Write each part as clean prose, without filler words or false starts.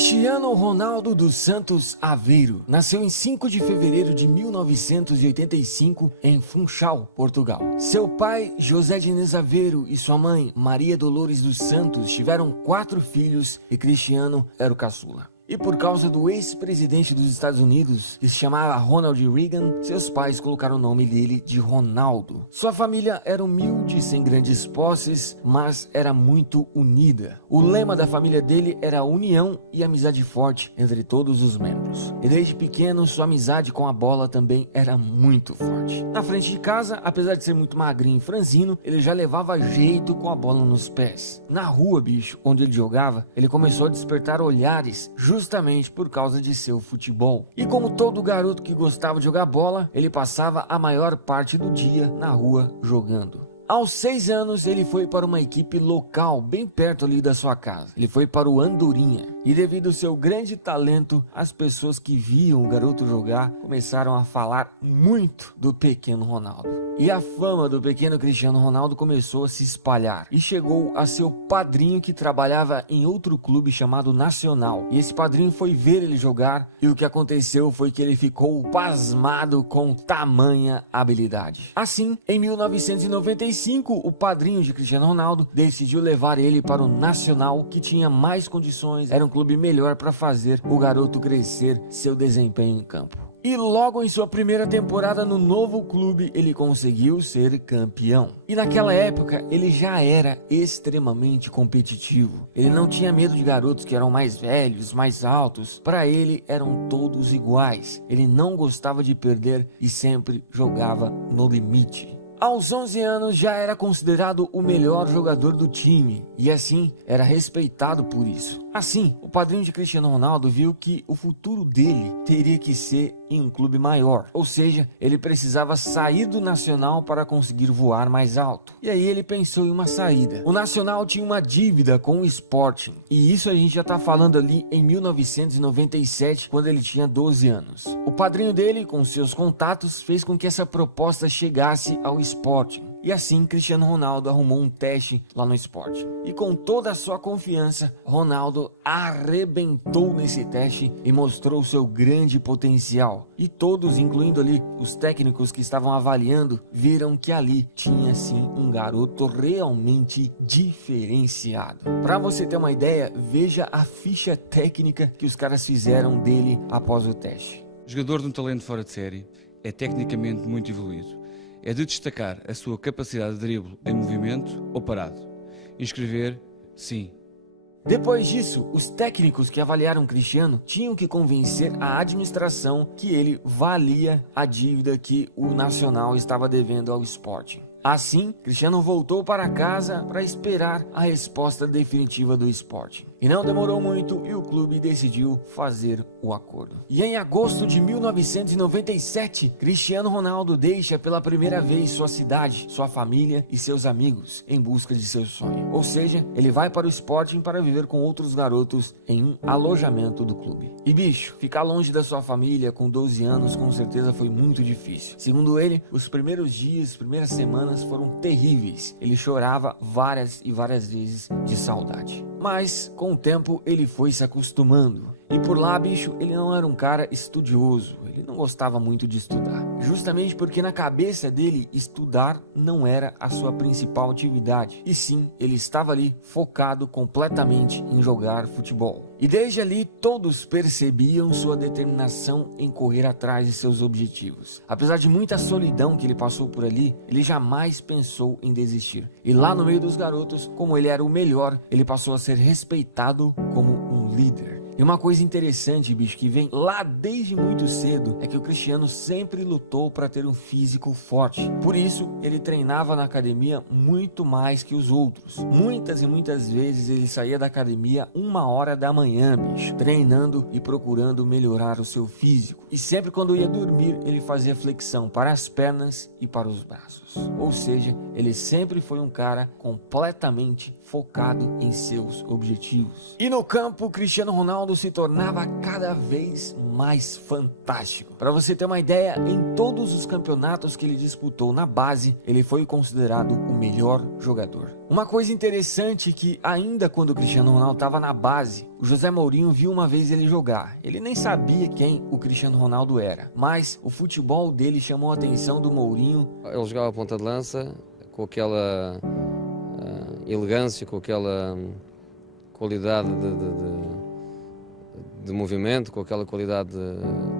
Cristiano Ronaldo dos Santos Aveiro nasceu em 5 de fevereiro de 1985 em Funchal, Portugal. Seu pai, José Diniz Aveiro, e sua mãe, Maria Dolores dos Santos, tiveram 4 filhos e Cristiano era o caçula. E por causa do ex-presidente dos Estados Unidos, que se chamava Ronald Reagan, seus pais colocaram o nome dele de Ronaldo. Sua família era humilde, sem grandes posses, mas era muito unida. O lema da família dele era união e amizade forte entre todos os membros. E desde pequeno, sua amizade com a bola também era muito forte. Na frente de casa, apesar de ser muito magrinho e franzino, ele já levava jeito com a bola nos pés. Na rua, bicho, onde ele jogava, ele começou a despertar olhares justamente por causa de seu futebol. E como todo garoto que gostava de jogar bola, ele passava a maior parte do dia na rua jogando. Aos 6 anos, ele foi para uma equipe local, bem perto ali da sua casa. Ele foi para o Andorinha. E devido ao seu grande talento, as pessoas que viam o garoto jogar começaram a falar muito do pequeno Ronaldo. E a fama do pequeno Cristiano Ronaldo começou a se espalhar. E chegou a seu padrinho, que trabalhava em outro clube chamado Nacional. E esse padrinho foi ver ele jogar. E o que aconteceu foi que ele ficou pasmado com tamanha habilidade. Assim, em 1995, o padrinho de Cristiano Ronaldo decidiu levar ele para o Nacional, que tinha mais condições, era um clube melhor para fazer o garoto crescer seu desempenho em campo. E logo em sua primeira temporada no novo clube, ele conseguiu ser campeão. E naquela época, ele já era extremamente competitivo. Ele não tinha medo de garotos que eram mais velhos, mais altos. Para ele, eram todos iguais. Ele não gostava de perder e sempre jogava no limite. Aos 11 anos já era considerado o melhor jogador do time e assim era respeitado por isso. Assim, o padrinho de Cristiano Ronaldo viu que o futuro dele teria que ser em um clube maior, ou seja, ele precisava sair do Nacional para conseguir voar mais alto. E aí ele pensou em uma saída. O Nacional tinha uma dívida com o Sporting, e isso a gente já está falando ali em 1997, quando ele tinha 12 anos. O padrinho dele, com seus contatos, fez com que essa proposta chegasse ao Sporting. E assim, Cristiano Ronaldo arrumou um teste lá no Sporting. E com toda a sua confiança, Ronaldo arrebentou nesse teste e mostrou seu grande potencial. E todos, incluindo ali os técnicos que estavam avaliando, viram que ali tinha sim um garoto realmente diferenciado. Para você ter uma ideia, veja a ficha técnica que os caras fizeram dele após o teste. Jogador de um talento fora de série, é tecnicamente muito evoluído. É de destacar a sua capacidade de drible em movimento ou parado. Inscrever, sim. Depois disso, os técnicos que avaliaram Cristiano tinham que convencer a administração que ele valia a dívida que o Nacional estava devendo ao Sporting. Assim, Cristiano voltou para casa para esperar a resposta definitiva do Sporting. E não demorou muito e o clube decidiu fazer o acordo. E em agosto de 1997, Cristiano Ronaldo deixa pela primeira vez sua cidade, sua família e seus amigos em busca de seu sonho. Ou seja, ele vai para o Sporting para viver com outros garotos em um alojamento do clube. E bicho, ficar longe da sua família com 12 anos com certeza foi muito difícil. Segundo ele, os primeiros dias, primeiras semanas foram terríveis. Ele chorava várias e várias vezes de saudade. Mas com o tempo ele foi se acostumando. E por lá, bicho, ele não era um cara estudioso, ele não gostava muito de estudar. Justamente porque na cabeça dele, estudar não era a sua principal atividade. E sim, ele estava ali focado completamente em jogar futebol. E desde ali, todos percebiam sua determinação em correr atrás de seus objetivos. Apesar de muita solidão que ele passou por ali, ele jamais pensou em desistir. E lá no meio dos garotos, como ele era o melhor, ele passou a ser respeitado como um líder. E uma coisa interessante, bicho, que vem lá desde muito cedo, é que o Cristiano sempre lutou para ter um físico forte. Por isso, ele treinava na academia muito mais que os outros. Muitas e muitas vezes ele saía da academia 1h da manhã, bicho, treinando e procurando melhorar o seu físico. E sempre quando ia dormir, ele fazia flexão para as pernas e para os braços. Ou seja, ele sempre foi um cara completamente focado em seus objetivos. E no campo, Cristiano Ronaldo se tornava cada vez mais fantástico. Para você ter uma ideia, em todos os campeonatos que ele disputou na base, ele foi considerado o melhor jogador. Uma coisa interessante que ainda quando o Cristiano Ronaldo estava na base, o José Mourinho viu uma vez ele jogar. Ele nem sabia quem o Cristiano Ronaldo era, mas o futebol dele chamou a atenção do Mourinho. Ele jogava a ponta de lança com aquela elegância, com aquela qualidade de movimento, com aquela qualidade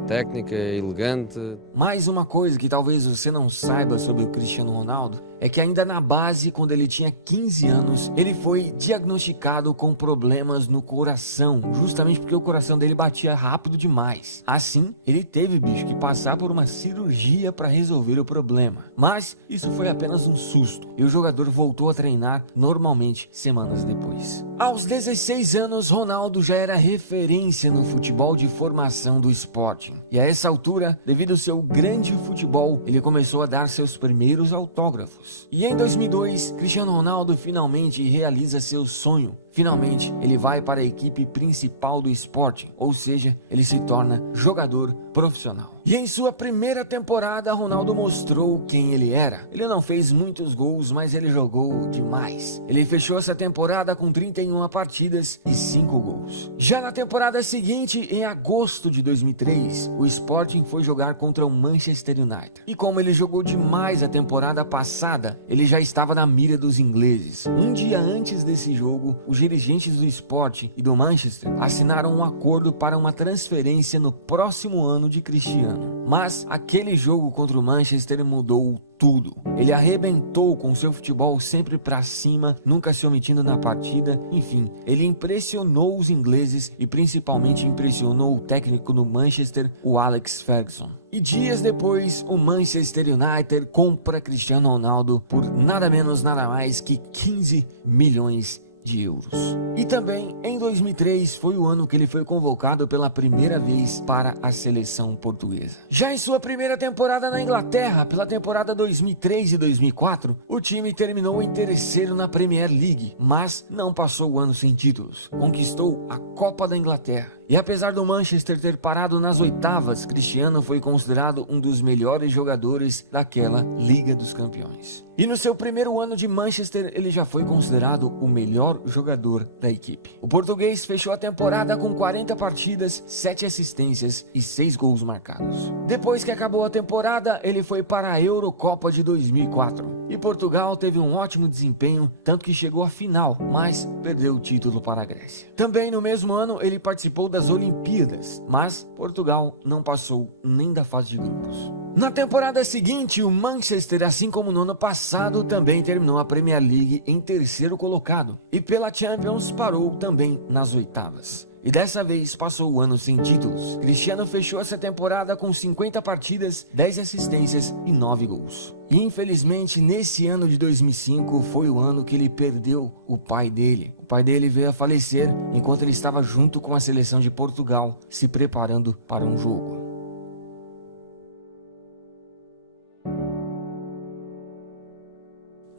técnica, elegante. Mais uma coisa que talvez você não saiba sobre o Cristiano Ronaldo é que ainda na base, quando ele tinha 15 anos, ele foi diagnosticado com problemas no coração, justamente porque o coração dele batia rápido demais. Assim, ele teve, que passar por uma cirurgia para resolver o problema. Mas isso foi apenas um susto e o jogador voltou a treinar normalmente semanas depois. Aos 16 anos, Ronaldo já era referência no futebol de formação do Sporting. E a essa altura, devido ao seu grande futebol, ele começou a dar seus primeiros autógrafos. E em 2002, Cristiano Ronaldo finalmente realiza seu sonho. Finalmente, ele vai para a equipe principal do Sporting, ou seja, ele se torna jogador profissional. E em sua primeira temporada, Ronaldo mostrou quem ele era. Ele não fez muitos gols, mas ele jogou demais. Ele fechou essa temporada com 31 partidas e 5 gols. Já na temporada seguinte, em agosto de 2003, o Sporting foi jogar contra o Manchester United. E como ele jogou demais a temporada passada, ele já estava na mira dos ingleses. Um dia antes desse jogo, os dirigentes do Sporting e do Manchester assinaram um acordo para uma transferência no próximo ano de Cristiano. Mas aquele jogo contra o Manchester mudou tudo. Ele arrebentou com seu futebol sempre para cima, nunca se omitindo na partida. Enfim, ele impressionou os ingleses e principalmente impressionou o técnico do Manchester, o Alex Ferguson. E dias depois, o Manchester United compra Cristiano Ronaldo por nada menos, nada mais que 15 milhões de euros. E também em 2003 foi o ano que ele foi convocado pela primeira vez para a seleção portuguesa. Já em sua primeira temporada na Inglaterra, pela temporada 2003 e 2004, o time terminou em terceiro na Premier League, mas não passou o ano sem títulos. Conquistou a Copa da Inglaterra. E apesar do Manchester ter parado nas oitavas, Cristiano foi considerado um dos melhores jogadores daquela Liga dos Campeões. E no seu primeiro ano de Manchester, ele já foi considerado o melhor jogador da equipe. O português fechou a temporada com 40 partidas, 7 assistências e 6 gols marcados. Depois que acabou a temporada, ele foi para a Eurocopa de 2004. E Portugal teve um ótimo desempenho, tanto que chegou à final, mas perdeu o título para a Grécia. Também no mesmo ano, ele participou das Olimpíadas, mas Portugal não passou nem da fase de grupos. Na temporada seguinte, o Manchester, assim como no ano passado, também terminou a Premier League em terceiro colocado e pela Champions parou também nas oitavas. E dessa vez passou o ano sem títulos. Cristiano fechou essa temporada com 50 partidas, 10 assistências e 9 gols. E infelizmente nesse ano de 2005 foi o ano que ele perdeu o pai dele. O pai dele veio a falecer enquanto ele estava junto com a seleção de Portugal se preparando para um jogo.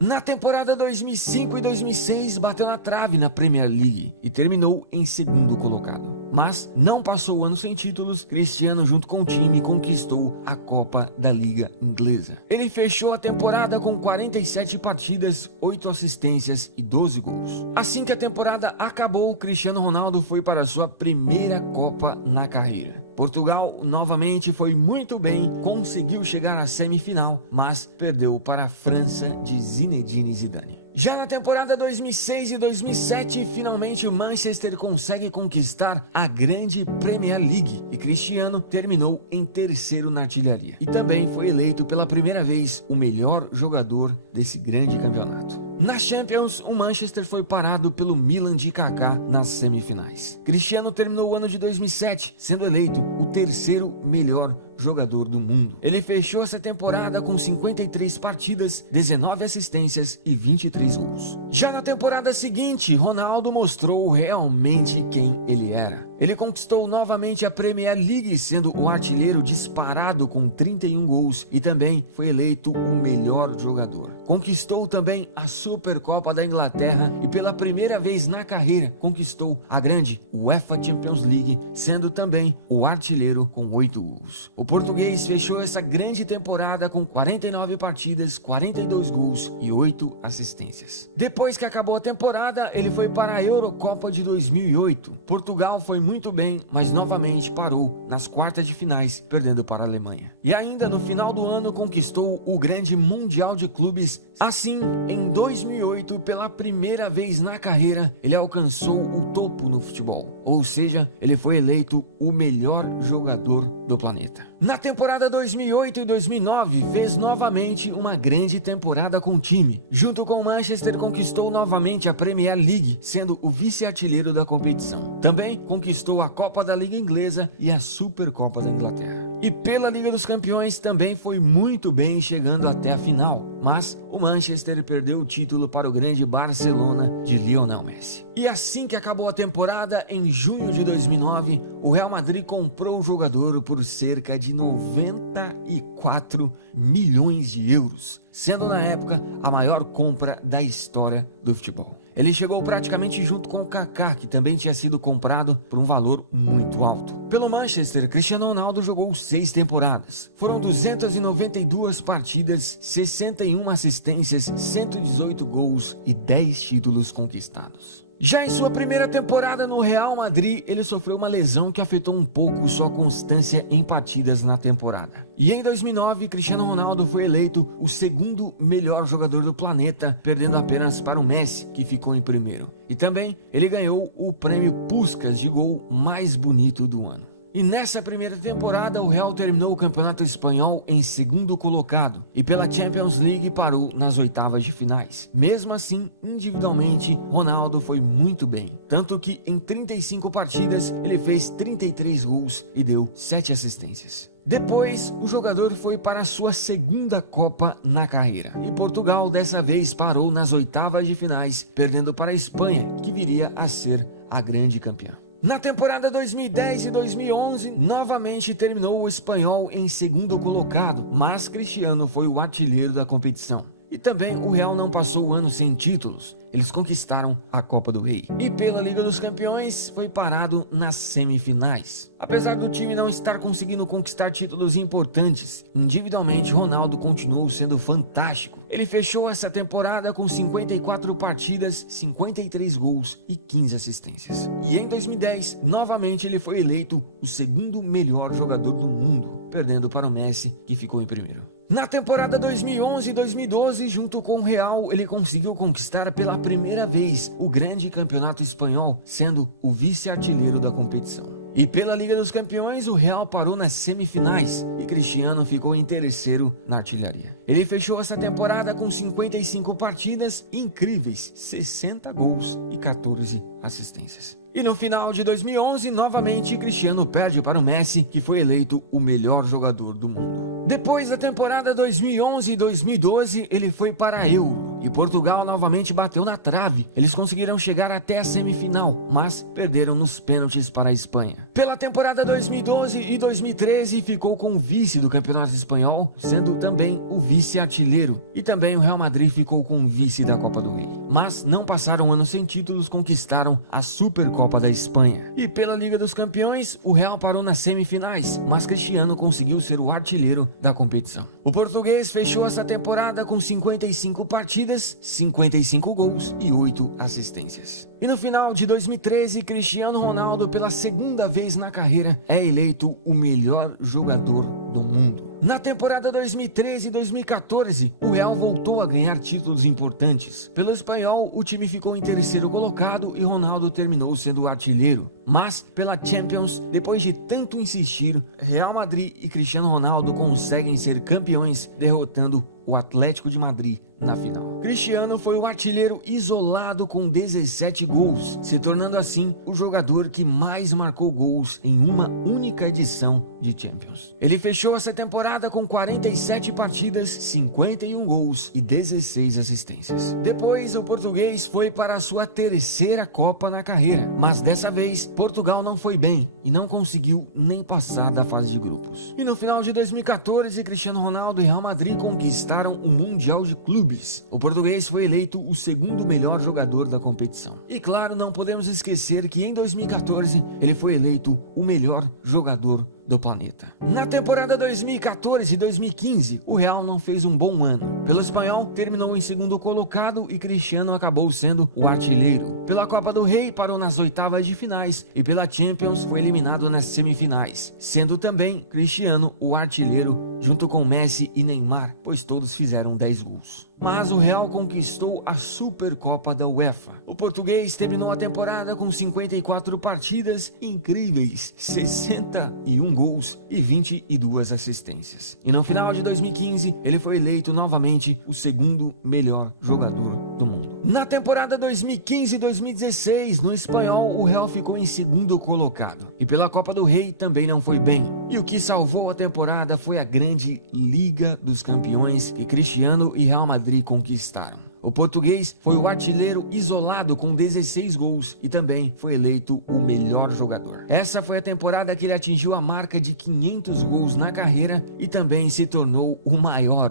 Na temporada 2005 e 2006 bateu na trave na Premier League e terminou em segundo colocado. Mas não passou o ano sem títulos. Cristiano junto com o time conquistou a Copa da Liga Inglesa. Ele fechou a temporada com 47 partidas, 8 assistências e 12 gols. Assim que a temporada acabou, Cristiano Ronaldo foi para a sua primeira Copa na carreira. Portugal novamente foi muito bem, conseguiu chegar à semifinal, mas perdeu para a França de Zinedine Zidane. Já na temporada 2006 e 2007, finalmente o Manchester consegue conquistar a grande Premier League e Cristiano terminou em terceiro na artilharia. E também foi eleito pela primeira vez o melhor jogador desse grande campeonato. Na Champions, o Manchester foi parado pelo Milan de Kaká nas semifinais. Cristiano terminou o ano de 2007, sendo eleito o terceiro melhor jogador do mundo. Ele fechou essa temporada com 53 partidas, 19 assistências e 23 gols. Já na temporada seguinte, Ronaldo mostrou realmente quem ele era. ele conquistou novamente a Premier League, sendo o artilheiro disparado com 31 gols e também foi eleito o melhor jogador. Conquistou também a Supercopa da Inglaterra e pela primeira vez na carreira conquistou a grande UEFA Champions League, sendo também o artilheiro com 8 gols. O português fechou essa grande temporada com 49 partidas, 42 gols e 8 assistências. Depois que acabou a temporada, ele foi para a Eurocopa de 2008. Portugal foi muito bem, mas novamente parou nas quartas de finais, perdendo para a Alemanha. E ainda no final do ano conquistou o grande Mundial de Clubes. Assim, em 2008, pela primeira vez na carreira, ele alcançou o topo no futebol. Ou seja, ele foi eleito o melhor jogador do planeta. Na temporada 2008 e 2009, fez novamente uma grande temporada com o time. Junto com o Manchester, conquistou novamente a Premier League, sendo o vice-artilheiro da competição. Também conquistou a Copa da Liga Inglesa e a Supercopa da Inglaterra. E pela Liga dos Campeões também foi muito bem, chegando até a final. Mas o Manchester perdeu o título para o grande Barcelona de Lionel Messi. E assim que acabou a temporada, em junho de 2009, o Real Madrid comprou o jogador por cerca de 94 milhões de euros, sendo na época a maior compra da história do futebol. Ele chegou praticamente junto com o Kaká, que também tinha sido comprado por um valor muito alto. Pelo Manchester, Cristiano Ronaldo jogou 6 temporadas. Foram 292 partidas, 61 assistências, 118 gols e 10 títulos conquistados. Já em sua primeira temporada no Real Madrid, ele sofreu uma lesão que afetou um pouco sua constância em partidas na temporada. E em 2009, Cristiano Ronaldo foi eleito o segundo melhor jogador do planeta, perdendo apenas para o Messi, que ficou em primeiro. E também ele ganhou o prêmio Puskás de gol mais bonito do ano. E nessa primeira temporada, o Real terminou o Campeonato Espanhol em segundo colocado e pela Champions League parou nas oitavas de finais. Mesmo assim, individualmente, Ronaldo foi muito bem. Tanto que em 35 partidas, ele fez 33 gols e deu 7 assistências. Depois, o jogador foi para a sua segunda Copa na carreira. E Portugal dessa vez parou nas oitavas de finais, perdendo para a Espanha, que viria a ser a grande campeã. Na temporada 2010 e 2011, novamente terminou o Espanhol em segundo colocado, mas Cristiano foi o artilheiro da competição. E também o Real não passou o ano sem títulos. Eles conquistaram a Copa do Rei. E pela Liga dos Campeões foi parado nas semifinais. Apesar do time não estar conseguindo conquistar títulos importantes, individualmente Ronaldo continuou sendo fantástico. Ele fechou essa temporada com 54 partidas, 53 gols e 15 assistências. E em 2010, novamente ele foi eleito o segundo melhor jogador do mundo, perdendo para o Messi, que ficou em primeiro. Na temporada 2011 e 2012, junto com o Real, ele conseguiu conquistar pela primeira vez o grande campeonato espanhol, sendo o vice-artilheiro da competição. E pela Liga dos Campeões, o Real parou nas semifinais e Cristiano ficou em terceiro na artilharia. Ele fechou essa temporada com 55 partidas, incríveis 60 gols e 14 assistências. E no final de 2011, novamente, Cristiano perde para o Messi, que foi eleito o melhor jogador do mundo. Depois da temporada 2011 e 2012, ele foi para a Euro. E Portugal novamente bateu na trave. Eles conseguiram chegar até a semifinal, mas perderam nos pênaltis para a Espanha. Pela temporada 2012 e 2013, ficou com o vice do Campeonato Espanhol, sendo também o vice-artilheiro. E também o Real Madrid ficou com o vice da Copa do Rei. Mas não passaram um ano sem títulos, conquistaram a Supercopa da Espanha. E pela Liga dos Campeões, o Real parou nas semifinais, mas Cristiano conseguiu ser o artilheiro da competição. O português fechou essa temporada com 55 partidas, 55 gols e 8 assistências. E no final de 2013, Cristiano Ronaldo, pela segunda vez na carreira, é eleito o melhor jogador do mundo. Na temporada 2013 e 2014, o Real voltou a ganhar títulos importantes. Pelo espanhol, o time ficou em terceiro colocado e Ronaldo terminou sendo o artilheiro. Mas, pela Champions, depois de tanto insistir, Real Madrid e Cristiano Ronaldo conseguem ser campeões, derrotando o Atlético de Madrid na final. Cristiano foi o artilheiro isolado com 17 gols, se tornando assim o jogador que mais marcou gols em uma única edição de Champions. Ele fechou essa temporada com 47 partidas, 51 gols e 16 assistências. Depois, o português foi para a sua terceira Copa na carreira, mas dessa vez Portugal não foi bem e não conseguiu nem passar da fase de grupos. E no final de 2014, Cristiano Ronaldo e Real Madrid conquistaram o Mundial de Clubes. O português foi eleito o segundo melhor jogador da competição. E claro, não podemos esquecer que em 2014 ele foi eleito o melhor jogador do planeta. Na temporada 2014 e 2015, o Real não fez um bom ano. Pelo espanhol, terminou em segundo colocado e Cristiano acabou sendo o artilheiro. Pela Copa do Rei, parou nas oitavas de finais e pela Champions foi eliminado nas semifinais, sendo também Cristiano o artilheiro junto com Messi e Neymar, pois todos fizeram 10 gols. Mas o Real conquistou a Supercopa da UEFA. O português terminou a temporada com 54 partidas incríveis, 61 gols e 22 assistências. E no final de 2015, ele foi eleito novamente o segundo melhor jogador do mundo. Na temporada 2015-2016, no espanhol, o Real ficou em segundo colocado. E pela Copa do Rei também não foi bem. E o que salvou a temporada foi a grande Liga dos Campeões que Cristiano e Real Madrid conquistaram. O português foi o artilheiro isolado com 16 gols e também foi eleito o melhor jogador. Essa foi a temporada que ele atingiu a marca de 500 gols na carreira e também se tornou o maior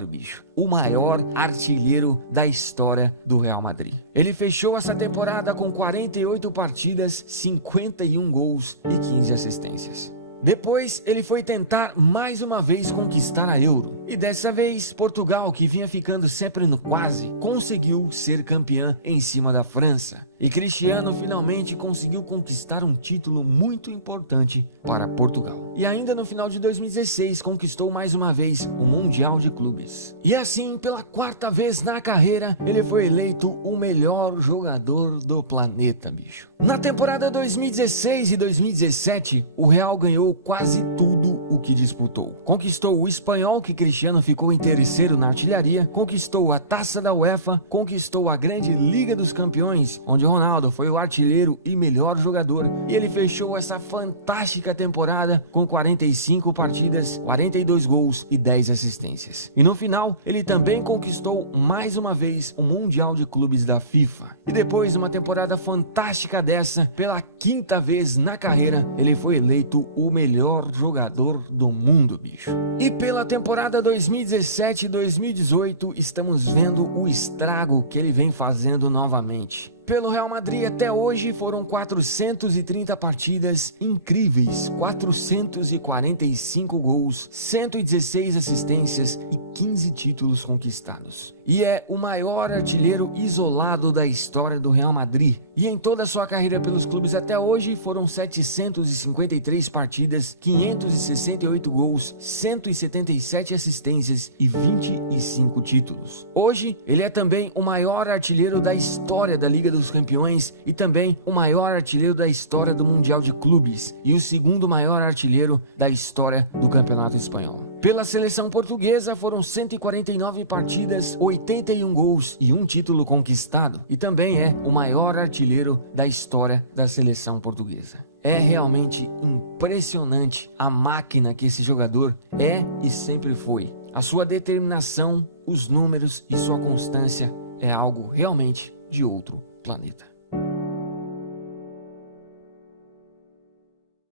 artilheiro da história do Real Madrid. Ele fechou essa temporada com 48 partidas, 51 gols e 15 assistências. Depois, ele foi tentar mais uma vez conquistar a Euro. E dessa vez, Portugal, que vinha ficando sempre no quase, conseguiu ser campeã em cima da França. E Cristiano finalmente conseguiu conquistar um título muito importante para Portugal. E ainda no final de 2016, conquistou mais uma vez o Mundial de Clubes. E assim, pela quarta vez na carreira, ele foi eleito o melhor jogador do planeta, bicho. Na temporada 2016 e 2017, o Real ganhou quase tudo o que disputou. Conquistou o espanhol, que Cristiano ficou em terceiro na artilharia, conquistou a Taça da UEFA, conquistou a grande Liga dos Campeões, onde Ronaldo foi o artilheiro e melhor jogador, e ele fechou essa fantástica temporada com 45 partidas, 42 gols e 10 assistências. E no final, ele também conquistou mais uma vez o Mundial de Clubes da FIFA. E depois de uma temporada fantástica dessa, pela quinta vez na carreira, ele foi eleito o melhor jogador do mundo, bicho. E pela temporada 2017 e 2018, estamos vendo o estrago que ele vem fazendo novamente. Pelo Real Madrid até hoje foram 430 partidas incríveis, 445 gols, 116 assistências e 15 títulos conquistados. E é o maior artilheiro isolado da história do Real Madrid. E em toda a sua carreira pelos clubes até hoje foram 753 partidas, 568 gols, 177 assistências e 25 títulos. Hoje, ele é também o maior artilheiro da história da Liga dos Campeões e também o maior artilheiro da história do Mundial de Clubes e o segundo maior artilheiro da história do Campeonato Espanhol. Pela seleção portuguesa foram 149 partidas, 81 gols e um título conquistado, e também é o maior artilheiro da história da seleção portuguesa. É realmente impressionante a máquina que esse jogador é e sempre foi. A sua determinação, os números e sua constância é algo realmente de outro planeta.